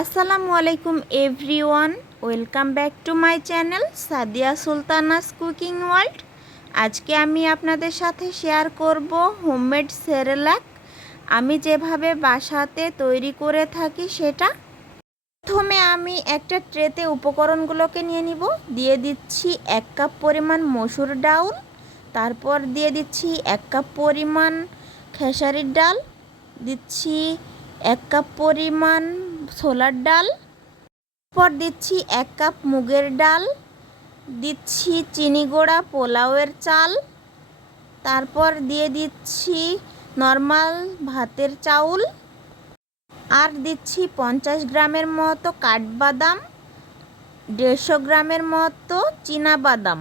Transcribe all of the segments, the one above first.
আসসালামু আলাইকুম everyone, welcome back to my channel Sadia Sultana's cooking world. আজকে আমি আপনাদের সাথে শেয়ার করব হোমমেড সেরেলাক। আমি যেভাবে বাসাতে তৈরি করে থাকি সেটা। প্রথমে আমি একটা ট্রেতে উপকরণগুলোকে নিয়ে নিব। দিয়ে দিচ্ছি এক কাপ পরিমাণ মসুর ডাউল, তারপর দিয়ে দিচ্ছি এক কাপ পরিমাণ খেসারির ডাল, দিচ্ছি এক কাপ পরিমাণ ছোলার ডাল পর দিচ্ছি এক কাপ মুগের ডাল, দিচ্ছি চিনি গুঁড়া, পোলাওয়ের চাল, তারপর দিয়ে দিচ্ছি নর্মাল ভাতের চাউল, আর দিচ্ছি পঞ্চাশ গ্রামের মতো কাঠবাদাম, দেড়শো গ্রামের মতো বাদাম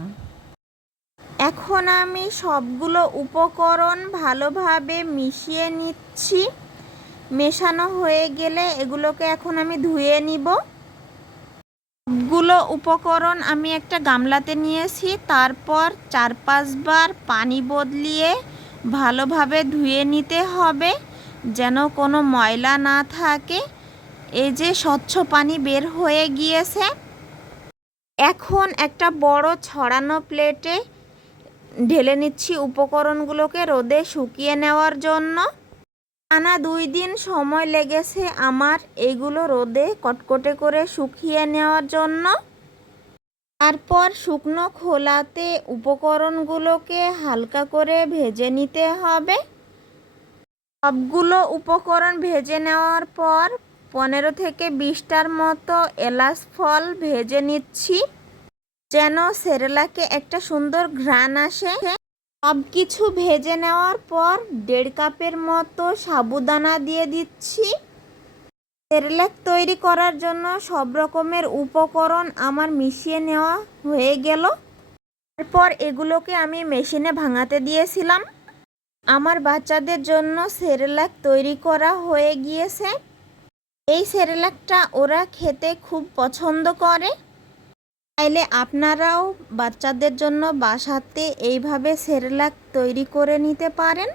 এখন আমি সবগুলো উপকরণ ভালোভাবে মিশিয়ে নিচ্ছি। মেশানো হয়ে গেলে এগুলোকে এখন আমি ধুয়ে নিব। সবগুলো উপকরণ আমি একটা গামলাতে নিয়েছি, তারপর চার পাঁচবার পানি বদলিয়ে ভালোভাবে ধুয়ে নিতে হবে যেন কোনো ময়লা না থাকে। এই যে স্বচ্ছ পানি বের হয়ে গিয়েছে। এখন একটা বড় ছড়ানো প্লেটে ঢেলে নিচ্ছি উপকরণগুলোকে রোদে শুকিয়ে নেওয়ার জন্য। টানা দুই দিন সময় লেগেছে আমার এইগুলো রোদে কটকটে করে শুকিয়ে নেওয়ার জন্য। তারপর শুকনো খোলাতে উপকরণগুলোকে হালকা করে ভেজে নিতে হবে। সবগুলো উপকরণ ভেজে নেওয়ার পর পনেরো থেকে বিশটার মতো এলাচ ফল ভেজে নিচ্ছি, যেন সেরেলাকে একটা সুন্দর ঘ্রাণ আসে। সব কিছু ভেজে নেওয়ার পর দেড় কাপের মতো সাবুদানা দিয়ে দিচ্ছি। সেরেলাক তৈরি করার জন্য সব রকমের উপকরণ আমার মিশিয়ে নেওয়া হয়ে গেল। তারপর এগুলোকে আমি মেশিনে ভাঙাতে দিয়েছিলাম। আমার বাচ্চাদের জন্য সেরেলাক তৈরি করা হয়ে গিয়েছে। এই সেরেলাকটা ওরা খেতে খুব পছন্দ করে। চাইলে আপনারাও বাচ্চাদের জন্য বাসাতে এইভাবে সেরেলাক তৈরি করে নিতে পারেন।